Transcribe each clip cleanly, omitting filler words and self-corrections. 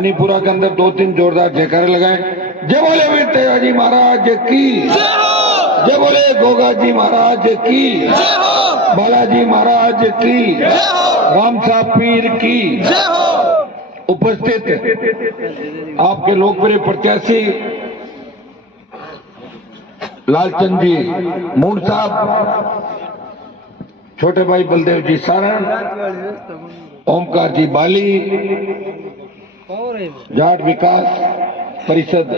बानीपुरा के अंदर 2-3 जोरदार जयकारे लगाए। जय बोले वीर तेजाजी महाराज की, जय बोले गोगा जी महाराज की, बालाजी महाराज की, राम साहब पीर की। उपस्थित आपके लोकप्रिय प्रत्याशी लालचंद जी मूड साहब, छोटे भाई बलदेव जी सारण, ओमकार जी बाली, जाट विकास परिषद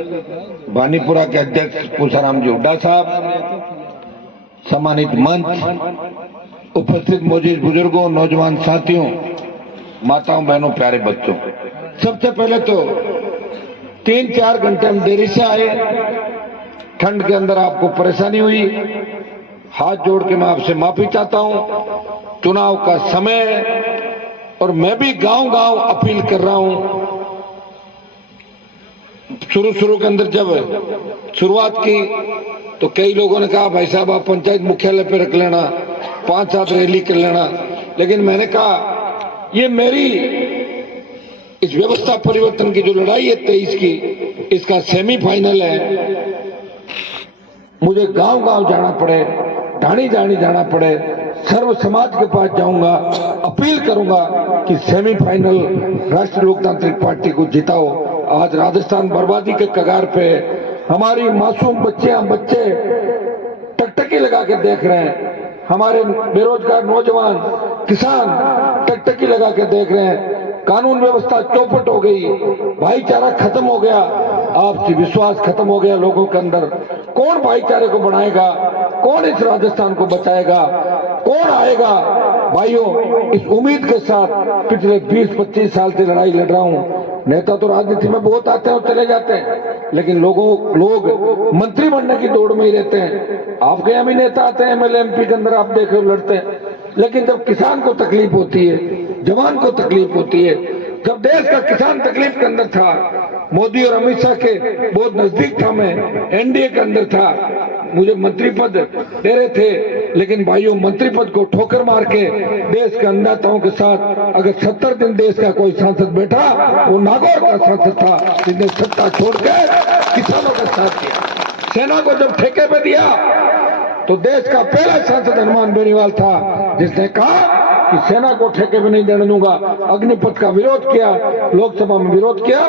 बानीपुरा के अध्यक्ष पूछाराम जी हुड्डा साहब, सम्मानित मंच, उपस्थित मौजूद बुजुर्गों, नौजवान साथियों, माताओं, बहनों, प्यारे बच्चों, सबसे पहले तो 3-4 घंटे हम देरी से आए, ठंड के अंदर आपको परेशानी हुई, हाथ जोड़ के मैं आपसे माफी चाहता हूं। चुनाव का समय और मैं भी गांव-गांव अपील कर रहा हूं। शुरू के अंदर जब शुरुआत की तो कई लोगों ने कहा भाई साहब आप पंचायत मुख्यालय पे रख लेना, 5-7 रैली कर लेना, लेकिन मैंने कहा ये मेरी इस व्यवस्था परिवर्तन की जो लड़ाई है 23 की, इसका सेमीफाइनल है। मुझे गांव-गांव जाना पड़े, ढाणी जाना पड़े, सर्व समाज के पास जाऊंगा, अपील करूंगा कि सेमीफाइनल राष्ट्रीय लोकतांत्रिक पार्टी को जिताओ। आज राजस्थान बर्बादी के कगार पे, हमारी मासूम बच्चे टकटकी लगा के देख रहे हैं, हमारे बेरोजगार नौजवान किसान टकटकी लगा के देख रहे हैं, कानून व्यवस्था चौपट हो गई, भाईचारा खत्म हो गया, आपसी विश्वास खत्म हो गया लोगों के अंदर। कौन भाईचारे को बढ़ाएगा, कौन इस राजस्थान को बचाएगा, कौन आएगा? भाइयों, इस उम्मीद के साथ पिछले 20-25 साल से लड़ाई लड़ रहा हूं। नेता तो राजनीति में बहुत आते हैं और चले जाते हैं, लेकिन लोग मंत्री बनने की दौड़ में ही रहते हैं। आपके यहाँ भी नेता आते हैं, एमएलए एमपी के अंदर आप देख रहे हो लड़ते हैं, लेकिन जब किसान को तकलीफ होती है, जवान को तकलीफ होती है, जब देश का किसान तकलीफ के अंदर था, मोदी और अमित शाह के बहुत नजदीक था, मैं एनडीए के अंदर था, मुझे मंत्री पद दे रहे थे, लेकिन भाइयों मंत्री पद को ठोकर मार के देश के अन्नदाताओं के साथ अगर 70 दिन देश का कोई सांसद बैठा, वो नागौर का सांसद था जिसने सत्ता छोड़ के किसानों का साथ किया। सेना को जब ठेके पे दिया तो देश का पहला सांसद हनुमान बेनीवाल था जिसने कहा कि सेना को ठेके पे नहीं देने दूंगा। अग्निपथ का विरोध किया, लोकसभा में विरोध किया,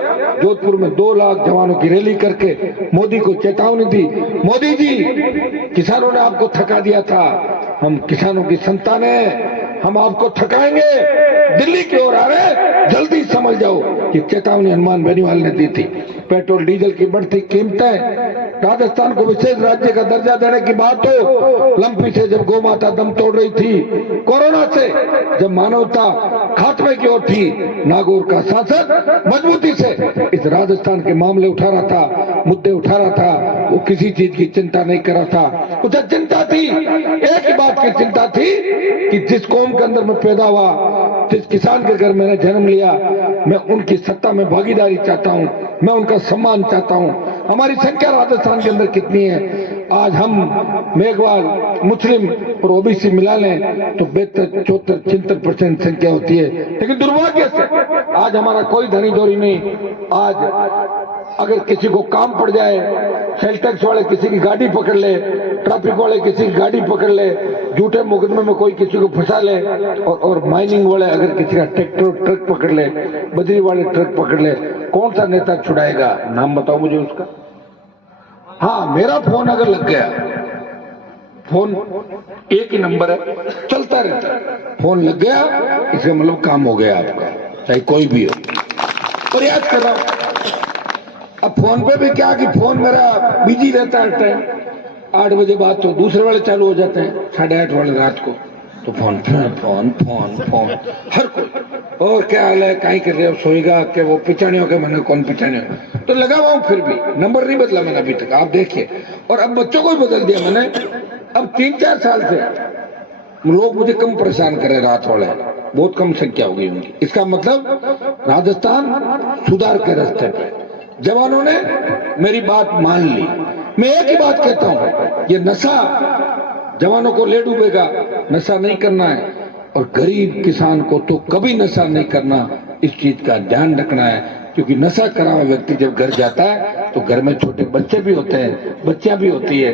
जोधपुर में 2 लाख जवानों की रैली करके मोदी को चेतावनी दी, मोदी जी किसानों ने आपको थका दिया था, हम किसानों की संतान है, हम आपको थकाएंगे, दिल्ली की ओर आ रहे, जल्दी समझ जाओ। ये चेतावनी हनुमान बेनीवाल ने दी थी। पेट्रोल डीजल की बढ़ती कीमतें, राजस्थान को विशेष राज्य का दर्जा देने की बात हो, लंपी से जब गौ माता दम तोड़ रही थी, कोरोना से जब मानवता खात्मे की ओर थी, नागौर का सांसद मजबूती से इस राजस्थान के मामले उठा रहा था, मुद्दे उठा रहा था, वो किसी चीज की चिंता नहीं कर रहा था। उसे चिंता थी, एक ही बात की चिंता थी कि जिस कौम के अंदर मैं पैदा हुआ, जिस किसान के घर मैंने जन्म लिया, मैं उनकी सत्ता में भागीदारी चाहता हूं, मैं उनका सम्मान चाहता हूं। हमारी संख्या राजस्थान के अंदर कितनी है? आज हम मेघवाल, मुस्लिम और ओबीसी मिला लें तो 72-74% संख्या होती है, लेकिन दुर्भाग्य से आज हमारा कोई धनी धोरी नहीं। आज अगर किसी को काम पड़ जाए, सेल टैक्स वाले किसी की गाड़ी पकड़ ले, ट्रैफिक वाले किसी की गाड़ी पकड़ ले, झूठे मुकदमे में कोई किसी को फंसा ले, और माइनिंग वाले अगर किसी का ट्रक पकड़ ले, बजरी वाले ट्रक पकड़ ले, कौन सा नेता छुड़ाएगा? नाम बताओ मुझे उसका। हाँ, मेरा फोन अगर लग गया, फोन एक ही नंबर है, चलता रहता है, फोन लग गया इसका मतलब काम हो गया आपका, चाहे कोई भी हो। प्रयास कर रहा हूं। अब फोन पे भी क्या कि फोन मेरा बिजी रहता है टाइम, 8 बजे बात तो दूसरे वाले चालू हो जाते हैं, 8:30 वाले रात को, तो फोन हर कोई, और क्या हाल है, कहीं कर रहे हो, सोएगा के वो पिछाने हो के, मैंने कौन पिछाने हो, तो लगा हुआ हूं, फिर भी नंबर नहीं बदला मैंने अभी तक, आप देखिए। और अब बच्चों को भी बदल दिया मैंने, अब 3-4 साल से लोग मुझे कम परेशान कर रहे, रात वाले बहुत कम संख्या हो गई उनकी। इसका मतलब राजस्थान सुधार के रास्ते पे, जवानों ने मेरी बात मान ली। मैं एक ही बात कहता हूं, ये नशा जवानों को ले डूबेगा, नशा नहीं करना है, और गरीब किसान को तो कभी नशा नहीं करना, इस चीज का ध्यान रखना है। क्योंकि नशा करा हुआ व्यक्ति जब घर जाता है तो घर में छोटे बच्चे भी होते हैं, बच्चियां भी होती है,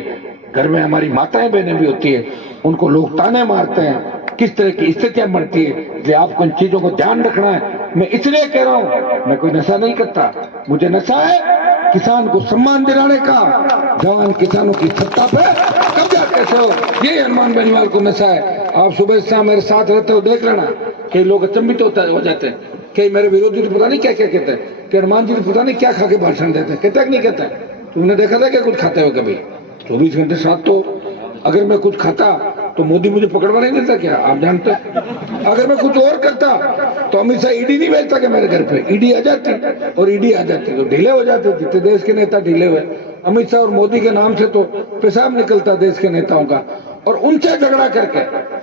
घर में हमारी माताएं बहनें भी होती है, उनको लोग ताने मारते हैं, किस तरह की स्थितियां बनती है। इसलिए आपको इन चीजों को ध्यान रखना है। मैं इसलिए कह रहा हूं, मैं कोई नशा नहीं करता, मुझे नशा है किसान को सम्मान दिलाने का, जवान किसानों की सत्ता पे कब्जा कैसे हो, ये हनुमान बेनीवाल को नशा है। आप सुबह शाम मेरे साथ रहते हो, देख लेना, कई लोग अचंभित हो जाते हैं, कई मेरे विरोधी तो पता नहीं क्या क्या कहते हैं कि हनुमान जी पता नहीं क्या खा के भाषण देते हैं, कहते नहीं कहते। तुमने देखा था क्या कुछ खाते हो कभी? 24 घंटे साथ तो अगर मैं कुछ खाता तो मोदी मुझे पकड़वा नहीं देता क्या? आप जानते हैं। अगर मैं कुछ और करता तो अमित शाह ईडी नहीं भेजता क्या मेरे घर पे? ईडी आ जाती, और ईडी आ जाती तो ढीले हो जाते। जितने देश के नेता ढीले हुए, अमित शाह और मोदी के नाम से तो पेशाब निकलता देश के नेताओं का। और उनसे झगड़ा करके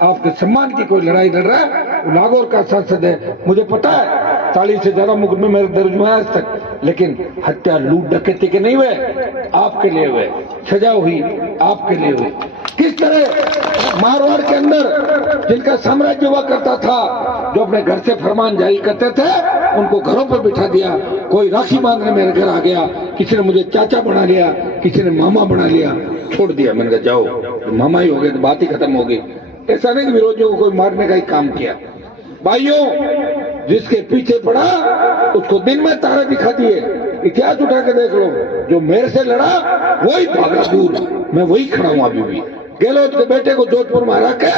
आपके सम्मान की कोई लड़ाई लड़ रहा है, वो नागौर का सांसद है, मुझे पता है 40 से ज्यादा मुकदमे मेरे दर्ज हुए आज तक, लेकिन हत्या लूट डकैती के नहीं हुए, आपके लिए हुए, सजा हुई आपके लिए हुई। किस तरह मारवाड़ के अंदर जिनका साम्राज्य हुआ करता था, जो अपने घर से फरमान जारी करते थे, उनको घरों पर बिठा दिया। कोई राखी बांधने मेरे घर आ गया, किसी ने मुझे चाचा बना लिया, किसी ने मामा बना लिया, छोड़ दिया। मैंने कहा जाओ, तो मामा ही हो गए तो बात ही खत्म हो गई। ऐसा नहीं कि विरोधियों को कोई मारने का ही काम किया। भाइयों, जिसके पीछे पड़ा उसको दिन में तारे दिखा दिए। इतिहास उठा के देख लो, जो मेरे से लड़ा वही भागा दूर, मैं वही खड़ा हूं अभी भी। गहलोत के बेटे को जोधपुर में हरा के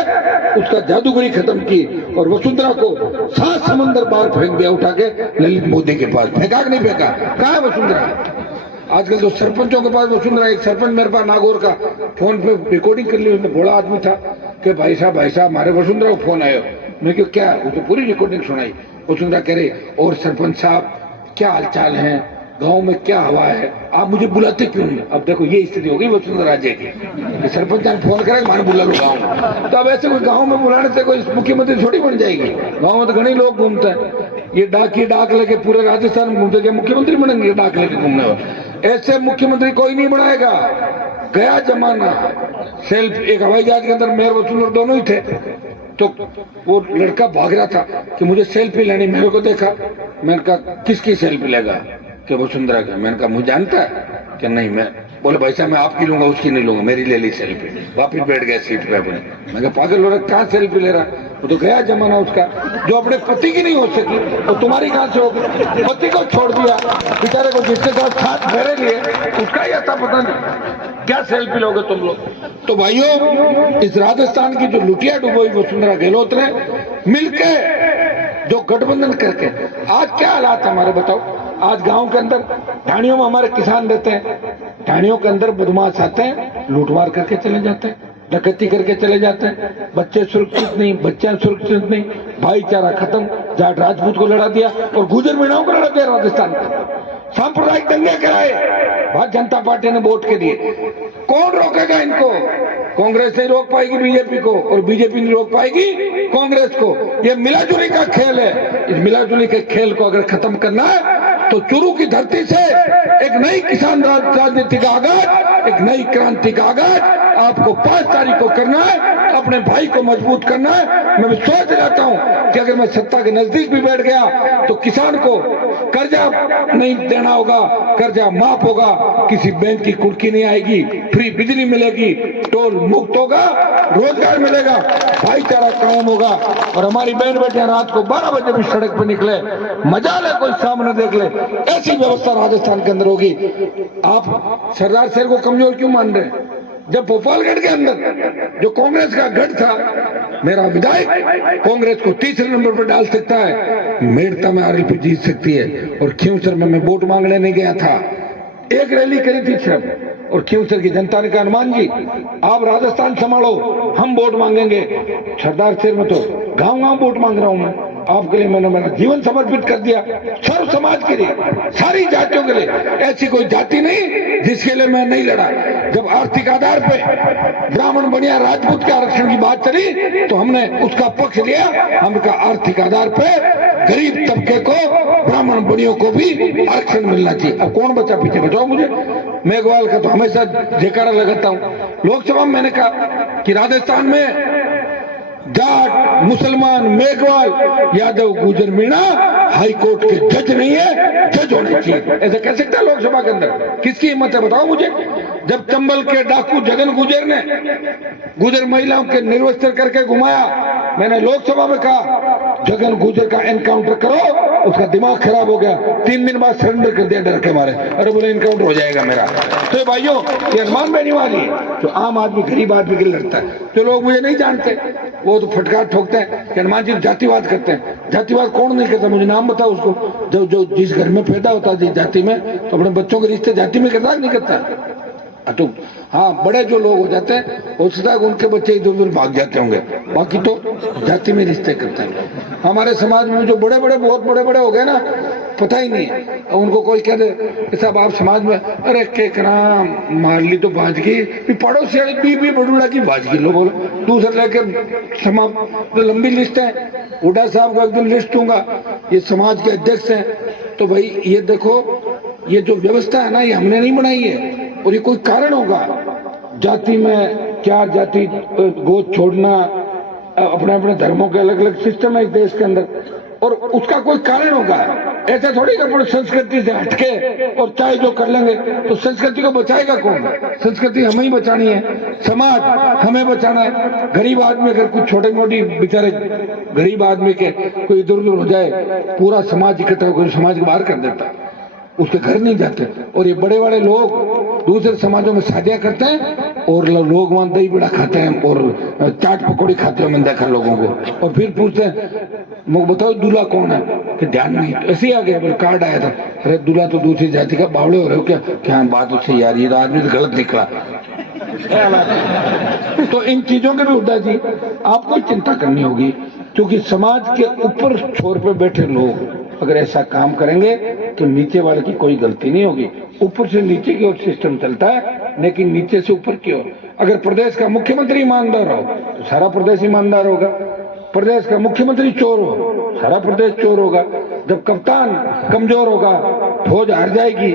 उसका जादूगरी खत्म की, और वसुंधरा को 7 समंदर बाहर फेंक दिया उठा के ललित मोदी के पास। फेंका कि नहीं फेंका? कहाँ है वसुंधरा? आजकल तो सरपंचों के पास वसुंधरा। एक सरपंच मेरे पास नागौर का फोन पे रिकॉर्डिंग कर ली, उसने बड़ा आदमी था कि भाई साहब हमारे वसुंधरा को फोन आयो। मैं क्यों क्या? वो तो पूरी रिकॉर्डिंग सुनाई। वसुंधरा कह रही, और सरपंच साहब क्या हालचाल है, गांव में क्या हवा है, आप मुझे बुलाते क्यों नहीं? अब देखो ये स्थिति हो गई वसुंधरा राजे की, सरपंच फोन करे मानो बुला लो गाँव। तो अब ऐसे कोई गाँव में बुलाने से कोई मुख्यमंत्री थोड़ी बन जाएगी। गाँव में तो घने लोग घूमते हैं, ये डाक लेके पूरे राजस्थान में घूमते, क्या मुख्यमंत्री बनेंगे डाक लेके घूमने वाले? ऐसे मुख्यमंत्री कोई नहीं बनाएगा। गया जमाना। सेल्फ, एक हवाई जहाज के अंदर मेयर वसुंधरा दोनों ही थे, तो वो लड़का भाग रहा था कि मुझे सेल्फी लेनी। मेरे को देखा, मैंने कहा किसकी सेल्फी लेगा? कि वसुंधरा का। मैंने कहा मुझे जानता है कि नहीं? मैं बोले भाई साहब मैं आपकी लूंगा, उसकी नहीं लूंगा, मेरी ले ली सेल्फी। वापिस बैठ गया सीट पे अपने। मैं कहा पागल हो रहा, कहाँ सेल्फी ले रहा? वो तो गया जमाना उसका। जो अपने पति की नहीं हो सकी वो तुम्हारी कहां से होगी? पति को छोड़ दिया बेचारे को, जिसके साथ 7 फेरे लिए, उसका ही आता पता नहीं, क्या सेल्फी लोगे तुम लोग? तो भाइयों, इस राजस्थान की जो लुटिया डुबोई वसुंधरा गहलोत ने मिलके जो गठबंधन करके, आज क्या हालात है हमारे बताओ? आज गांव के अंदर ढाणियों में हमारे किसान रहते हैं, ढाणियों के अंदर बदमाश आते हैं, लूटमार करके चले जाते हैं, डकैती करके चले जाते हैं, बच्चे सुरक्षित नहीं, बच्चियां सुरक्षित नहीं, भाईचारा खत्म। जाट राजपूत को लड़ा दिया और गुजर मीणाओं को लड़ा दिया राजस्थान में, सांप्रदायिक दंगे कराए, भारतीय जनता पार्टी ने वोट के दिए। कौन रोकेगा इनको? कांग्रेस नहीं रोक पाएगी बीजेपी को, और बीजेपी नहीं रोक पाएगी कांग्रेस को। ये मिलाजुली का खेल है। इस मिलाजुली के खेल को अगर खत्म करना है तो चुरू की धरती से एक नई किसान राजनीति का आगाज, एक नई क्रांति का आगाज आपको 5 तारीख को करना है। अपने भाई को मजबूत करना है। मैं सोच दिलाता हूं कि अगर मैं सत्ता के नजदीक भी बैठ गया तो किसान को कर्जा नहीं देना होगा, कर्जा माफ होगा, किसी बैंक की कुर्की नहीं आएगी, फ्री बिजली मिलेगी, टोल मुक्त होगा, रोजगार मिलेगा, भाईचारा कायम होगा। और हमारी बहन बेटियां रात को 12 बजे भी सड़क पर निकले, मजा ले, कोई सामने देख ले, ऐसी व्यवस्था राजस्थान के अंदर होगी। आप सरदार शहर को कमजोर क्यों मान रहे हैं? जब भोपालगढ़ के अंदर जो कांग्रेस का गढ़ था, मेरा विधायक कांग्रेस को तीसरे नंबर पर डाल सकता है, मेड़ता में आरएलपी जीत सकती है। और खींवसर में मैं वोट मांगने नहीं गया था, एक रैली करी थी सिर्फ, और खींवसर की जनता ने कहा हनुमान जी आप राजस्थान संभालो, हम वोट मांगेंगे। सरदार शहर में तो गांव गांव वोट मांग रहा हूं मैं, आपके लिए मैंने मेरा जीवन समर्पित कर दिया, सर्व समाज के लिए, सारी जातियों के लिए। ऐसी कोई जाति नहीं जिसके लिए मैं नहीं लड़ा। जब आर्थिक आधार पे ब्राह्मण बनिया राजपूत के आरक्षण की बात चली तो हमने उसका पक्ष लिया। हम कहा आर्थिक आधार पे गरीब तबके को, ब्राह्मण बनियों को भी आरक्षण मिलना चाहिए। अब कौन बचा पीछे? बताओ मुझे। मेघवाल का तो हमेशा जयकारा लगाता हूं। लोकसभा में मैंने कहा कि राजस्थान में जाट, मुसलमान, मेघवाल, यादव, गुजर, मीणा हाई कोर्ट के जज नहीं है, जज होने चाहिए। ऐसे कह सकता है लोकसभा के अंदर? किसकी हिम्मत है बताओ मुझे? जब चंबल के डाकू जगन गुजर ने गुजर महिलाओं के निर्वस्त्र करके घुमाया, मैंने लोकसभा में कहा जगन गुजर का एनकाउंटर करो, उसका दिमाग खराब हो गया, 3 दिन बाद सरेंडर कर दिया डर के मारे। अरे बोले एनकाउंटर हो जाएगा मेरा। तो भाइयों, ये हनुमान बेनीवाल ही है जो आम आदमी गरीब आदमी के लिए लड़ता है। जो लोग मुझे नहीं जानते वो तो फटकार ठोकते हैं कि हनुमान जी जातिवाद करते हैं। जातिवाद कौन नहीं करता? मुझे नाम बताओ उसको। जो जिस घर में पैदा होता है जिस जाति में, तो अपने बच्चों के रिश्ते जाति में करता नहीं करता? तो हाँ, बड़े जो लोग हो जाते हैं हो सकता है उनके बच्चे इधर उधर भाग जाते होंगे, बाकी तो जाति में रिश्ते करते हैं। हमारे समाज में जो बड़े बड़े बहुत बड़े बड़े हो गए ना, पता ही नहीं है। उनको कोई कह दे साहब आप समाज में, अरे केकरा मार ली तो बाज गई, पड़ोसी वाली बीबी बड़ूड़ा की बाज गई, लो बोलो दूसरे लेकर समाप्त। तो लंबी लिस्ट है, हुड्डा साहब को एक दिन लिस्ट दूंगा, ये समाज के अध्यक्ष हैं। तो भाई ये देखो, ये जो व्यवस्था है ना, ये हमने नहीं बनाई है, और ये कोई कारण होगा। जाति में क्या जाति गोद छोड़ना, अपने अपने धर्मों के अलग अलग सिस्टम है इस देश के अंदर, और उसका कोई कारण होगा। ऐसा थोड़ी कि अपनी संस्कृति से हटके और चाहे जो कर लेंगे, तो संस्कृति को बचाएगा कौन? संस्कृति हमें ही बचानी है, समाज हमें बचाना है। गरीब आदमी अगर कुछ छोटे मोटी बेचारे गरीब आदमी के कोई इधर उधर हो जाए, पूरा समाज इकट्ठा होकर समाज को बाहर कर देता, उसके घर नहीं जाते। और ये बड़े बड़े लोग दूसरे समाजों में शादियां करते हैं और लोग वहां दही बड़ा खाते हैं और चाट पकौड़ी खाते हैं, मैंने देखा लोगों को। और फिर पूछते हैं बताओ दूल्हा कौन है, कि ध्यान नहीं। ऐसे ही आ गया, कार्ड आया था, अरे दूल्हा तो दूसरी जाति का, बावड़े हो रहे हो क्या? क्या बात अच्छी यार, ये आदमी तो गलत निकला। तो इन चीजों के भी हुड्डा जी आपको चिंता करनी होगी, क्योंकि समाज के ऊपर छोर पे बैठे लोग अगर ऐसा काम करेंगे तो नीचे वाले की कोई गलती नहीं होगी। ऊपर से नीचे की ओर सिस्टम चलता है, लेकिन नीचे से ऊपर की ओर। अगर प्रदेश का मुख्यमंत्री ईमानदार हो तो सारा प्रदेश ईमानदार होगा। प्रदेश का मुख्यमंत्री चोर हो, सारा प्रदेश चोर होगा। जब कप्तान कमजोर होगा, फौज हार जाएगी।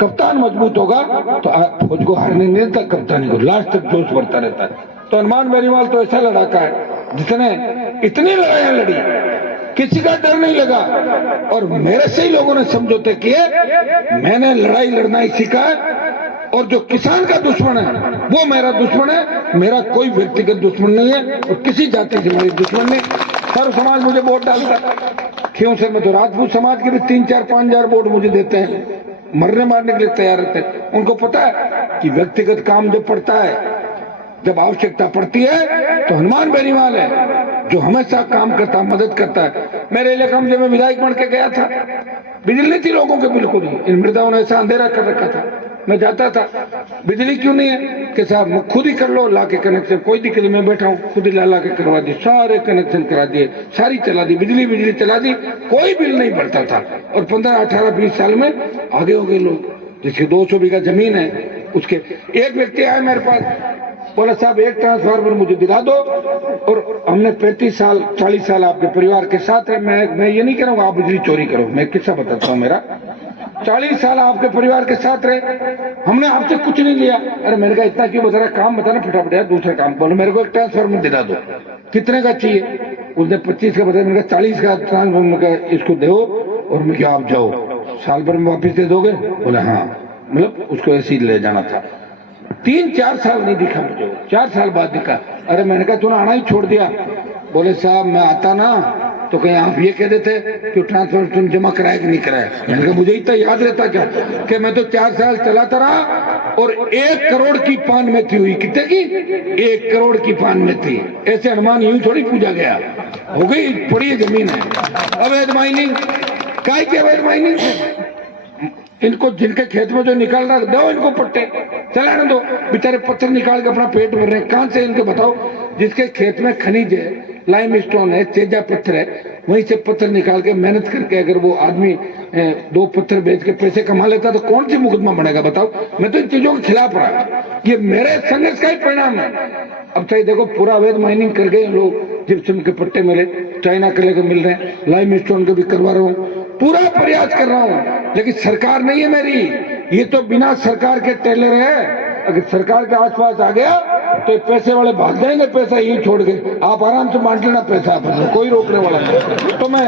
कप्तान मजबूत होगा तो फौज को हारने नहीं देता, कप्तानी को लास्ट तक जोश बढ़ता रहता है। तो हनुमान बेनीवाल तो ऐसा लड़ाका है जिसने इतनी लड़ाइयां लड़ी, किसी का डर नहीं लगा। और मेरे से ही लोगों ने समझौते किए, मैंने लड़ाई लड़ना ही सीखा है। और जो किसान का दुश्मन है वो मेरा दुश्मन है, मेरा कोई व्यक्तिगत दुश्मन नहीं है, और किसी जाति से मेरी दुश्मन नहीं। सर्व समाज मुझे वोट डालता है, क्यों सर? मैं तो राजपूत समाज के भी 3-4-5 वोट मुझे देते हैं, मरने मारने के लिए तैयार रहते हैं। उनको पता है कि व्यक्तिगत काम जब पड़ता है, जब आवश्यकता पड़ती है, तो हनुमान बेनीवाल है जो हमेशा काम करता, मदद करता है। मेरे इलाके में जब मैं विधायक बन के गया था, बिजली नहीं थी लोगों के बिल्कुल ही, इन मृदाओं ने ऐसा अंधेरा कर रखा था। मैं जाता था, बिजली क्यों नहीं है? कि साहब खुद ही कर लो, ला के कनेक्शन, कोई दिक्कत नहीं, मैं बैठा हूँ, खुद ही ला के करवा दी, सारे कनेक्शन करा दिए, सारी चला दी, बिजली चला दी, कोई बिल नहीं बढ़ता था। और 15, 18, 20 साल में आगे हो गए लोग। जिसकी 200 बीघा जमीन है, उसके एक व्यक्ति आए मेरे पास, बोला साहब एक ट्रांसफार्मर मुझे दिला दो, और हमने 35 साल 40 साल आपके परिवार के साथ है। मैं ये नहीं कह रहा हूँ आप बिजली चोरी करो, मैं किस्सा बताता हूँ मेरा। 40 साल आपके परिवार के साथ रहे, हमने आपसे कुछ नहीं लिया। अरे मैंने कहा इतना क्यों बता रहा, काम बताना फटाफट यार, दूसरा काम बोलो। मेरे को एक ट्रांसफार्मर दिला दो, कितने का चाहिए? उसने 25 का बताया। मैंने कहा 40 का ट्रांसफार्मर का इसको दो, और मैं क्या आप जाओ, साल भर में वापिस दे दोगे? बोले हाँ, मतलब उसको ऐसे ही ले जाना था। 3-4 साल नहीं दिखा मुझे, 4 साल बाद दिखा। अरे मैंने कहा तूने आना ही छोड़ दिया? बोले साहब मैं आता ना तो कहीं आप ये कह देते कि ट्रांसफर तुम जमा कराया कि नहीं कराया। मैंने कहा मुझे इतना याद रहता क्या कि मैं तो 4 साल चलाता रहा, और 1 करोड़ की पान मेथी हुई। कितने की? 1 करोड़ की पान मेथी। ऐसे हनुमान यूं थोड़ी पूजा गया, हो गई पड़ी जमीन है। अवैध माइनिंग, काय की अवैध माइनिंग? इनको जिनके खेत में जो निकाल रहा दो, इनको पट्टे चलाने दो। बेचारे पत्थर निकाल के अपना पेट भर रहे हैं, कहां से इनको बताओ? जिसके खेत में खनिज है, लाइम स्टोन है, तेजा पत्थर है, वहीं से पत्थर निकाल के मेहनत करके अगर वो आदमी 2 पत्थर बेच के पैसे कमा लेता तो कौन सी मुकदमा बनेगा बताओ? मैं तो इन चीजों के खिलाफ रहा, ये मेरे संघर्ष का ही परिणाम है। अब चाहे देखो पूरा अवैध माइनिंग कर गए लोग, जिप्सम के पट्टे मिले, चाइना के लेकर मिल रहे हैं, लाइम स्टोन के भी करवा रहा हूँ, पूरा प्रयास कर रहा हूँ, लेकिन सरकार नहीं है मेरी। ये तो बिना सरकार के टेलर है, अगर सरकार के आसपास आ गया तो ये पैसे वाले भाग जाएंगे पैसा यही छोड़ के। आप आराम से बांट लेना पैसा, आपको कोई रोकने वाला नहीं। तो मैं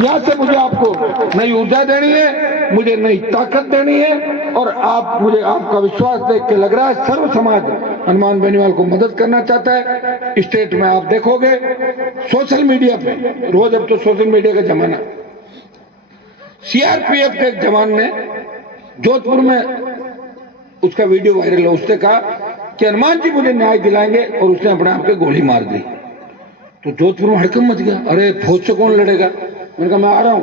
यहाँ से, मुझे आपको नई ऊर्जा देनी है, मुझे नई ताकत देनी है, और आप मुझे, आपका विश्वास देख के लग रहा है सर्व समाज हनुमान बेनीवाल को मदद करना चाहता है। स्टेट में आप देखोगे सोशल मीडिया पे रोज, अब तो सोशल मीडिया का जमाना, सीआरपीएफ के जवान ने जोधपुर में उसका वीडियो वायरल है, उसने कहा कि हनुमान जी मुझे न्याय दिलाएंगे, और उसने अपने आप पे गोली मार दी। तो जोधपुर में हड़कंप मच गया, अरे फौज से कौन लड़ेगा। मैंने कहा मैं आ रहा हूं,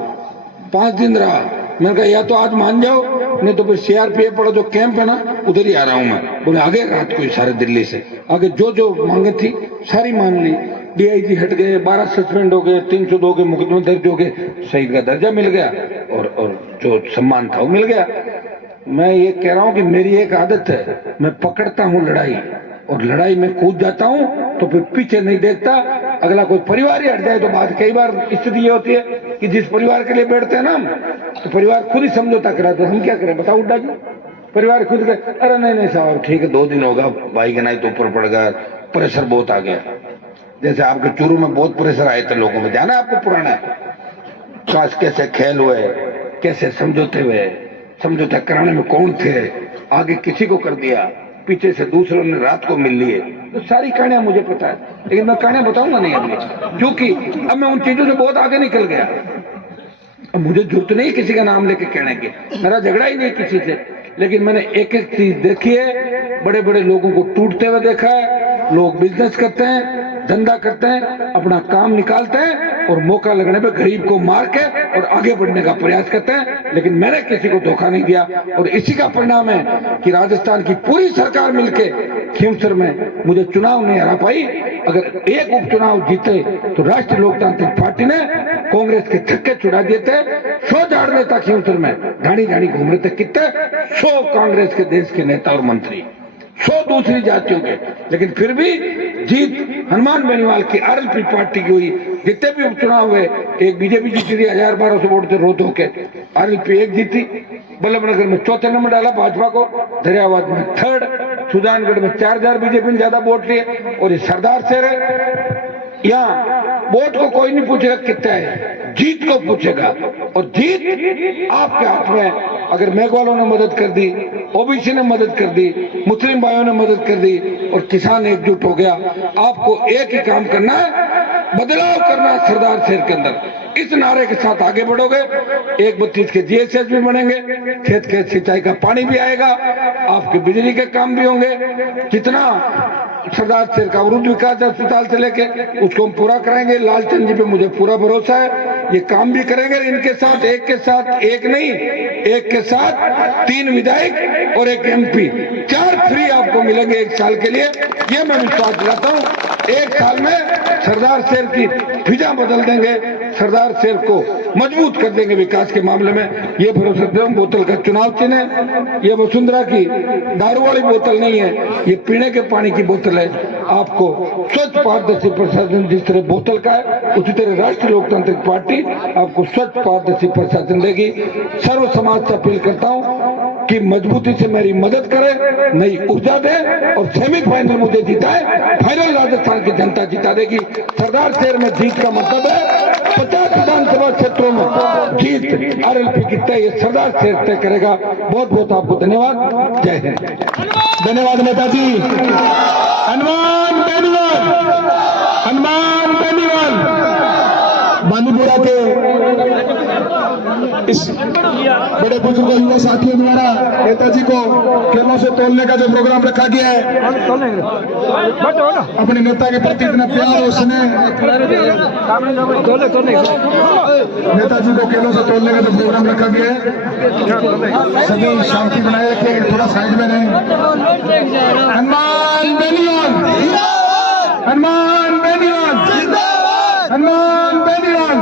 5 दिन रहा। मैंने कहा या तो आज मान जाओ, नहीं तो फिर सीआरपीएफ वाला जो कैंप है ना, उधर ही आ रहा हूं मैं। बोले आगे रात को सारे दिल्ली से आगे जो जो मांगे थी सारी मान ली। डीआईजी हट गए, 12 सस्पेंड हो गए, 302 के मुकदमे दर्ज हो गए, शहीद का दर्जा मिल गया, और जो सम्मान था वो मिल गया। मैं ये कह रहा हूं कि मेरी एक आदत है, मैं पकड़ता हूं लड़ाई, और लड़ाई में कूद जाता हूं, तो फिर पीछे नहीं देखता। अगला कोई परिवार ही हट जाए तो बात, कई बार स्थिति ये होती है कि जिस परिवार के लिए बैठते हैं ना हम, तो परिवार खुद ही समझौता कराते हैं। हम क्या करें बताओ उड्डा जी, परिवार खुद के, अरे नहीं साहब ठीक है 2 दिन होगा, भाई के नहीं तो ऊपर पड़ गया, प्रेशर बहुत आ गया। जैसे आपके चूरू में बहुत प्रेशर आए थे लोगों में, जाना आपको पुराना है, काश कैसे खेल हुए, कैसे समझौते हुए, समझौता कराने में कौन थे, आगे किसी को कर दिया, पीछे से दूसरों ने रात को मिल लिए। तो सारी कहानियां मुझे पता है, लेकिन मैं कहानियां बताऊंगा नहीं अभी, क्योंकि अब मैं उन चीजों से बहुत आगे निकल गया। अब मुझे जरूरत नहीं किसी का नाम लेके कहने की, मेरा झगड़ा ही नहीं किसी से, लेकिन मैंने एक एक चीज देखी है। बड़े बड़े लोगों को टूटते हुए देखा है। लोग बिजनेस करते हैं, धंधा करते हैं, अपना काम निकालते हैं, और मौका लगने पे गरीब को मार के और आगे बढ़ने का प्रयास करते हैं। लेकिन मैंने किसी को धोखा नहीं दिया, और इसी का परिणाम है कि राजस्थान की पूरी सरकार मिलके खींवसर में मुझे चुनाव नहीं हरा पाई। अगर एक उपचुनाव जीते तो राष्ट्रीय लोकतांत्रिक पार्टी ने कांग्रेस के छक्के छुड़ा दिए थे। 100 झाड़ नेता खींवसर में ढाणी ढाणी घूम रहे थे, कितने 100 कांग्रेस के देश के नेता और मंत्री, 100 दूसरी जातियों के, लेकिन फिर भी जीत हनुमान बेनीवाल की आरएलपी पार्टी की हुई। जितने भी उपचुनाव हुए, एक बीजेपी जीती थी 1200 वोट थे रोहतक के, आरएलपी एक जीती, बल्लभनगर में 4थे नंबर डाला भाजपा को, दरियाबाद में 3rd, सुजानगढ़ में 4000 बीजेपी ने ज्यादा वोट लिए, और ये सरदार शहर है। यहाँ वोट को कोई नहीं पूछेगा कितना है, जीत को पूछेगा, और जीत आपके हाथ में। अगर मेघवालों ने मदद कर दी, ओबीसी ने मदद कर दी, मुस्लिम भाइयों ने मदद कर दी, और किसान एकजुट हो गया, आपको एक ही काम करना है, बदलाव करना है सरदार शहर के अंदर। इस नारे के साथ आगे बढ़ोगे, 132 के जीएसएस भी बनेंगे, खेत के सिंचाई का पानी भी आएगा, आपके बिजली के काम भी होंगे। जितना सरदार शहर का अवरुद्ध विकास अस्पताल से लेके उसको हम पूरा कराएंगे। लालचंद जी पे मुझे पूरा भरोसा है, ये काम भी करेंगे। इनके साथ एक के साथ एक नहीं, एक के साथ 3 विधायक और 1 एमपी, 4 फ्री आपको मिलेंगे 1 साल के लिए। ये मैं विश्वास दिलाता हूँ, 1 साल में सरदार शहर की फिजा बदल देंगे, सरदार शहर को मजबूत कर देंगे विकास के मामले में। ये भरोसा दे। बोतल का चुनाव चिन्ह है, ये वसुंधरा की दारू वाली बोतल नहीं है, ये पीने के पानी की बोतल है। आपको स्वच्छ पारदर्शी प्रशासन जिस तरह बोतल का है, उसी तरह राष्ट्रीय लोकतांत्रिक पार्टी आपको स्वच्छ पारदर्शी प्रशासन देगी। सर्व समाज से अपील करता हूँ कि मजबूती से मेरी मदद करे, नई ऊर्जा दे, और सेमीफाइनल मुझे जिताए। फाइनल राजस्थान की जनता जिता देगी। सरदार शहर में जीत का मतलब है 50 विधानसभा क्षेत्रों में जीत आरएलपी की तय, ये सरदार शहर तय करेगा। बहुत बहुत आपको धन्यवाद। जय हिंद। धन्यवाद नेताजी। हनुमान बेनीवाल, हनुमान बेनीवाल बांदीपुरा के इस बड़े बुजुर्ग युवा साथियों द्वारा नेताजी को खेलों से तोलने का जो प्रोग्राम रखा गया है, अपने नेता के प्रति इतना प्यार और स्नेह, नेताजी को खेलों से तोलने का जो प्रोग्राम रखा गया है, सभी शांति बनाए रखें, थोड़ा साइड में रहें। हनुमान बेनीवाल, हनुमान बेनीवाल, हनुमान बेनीवाल।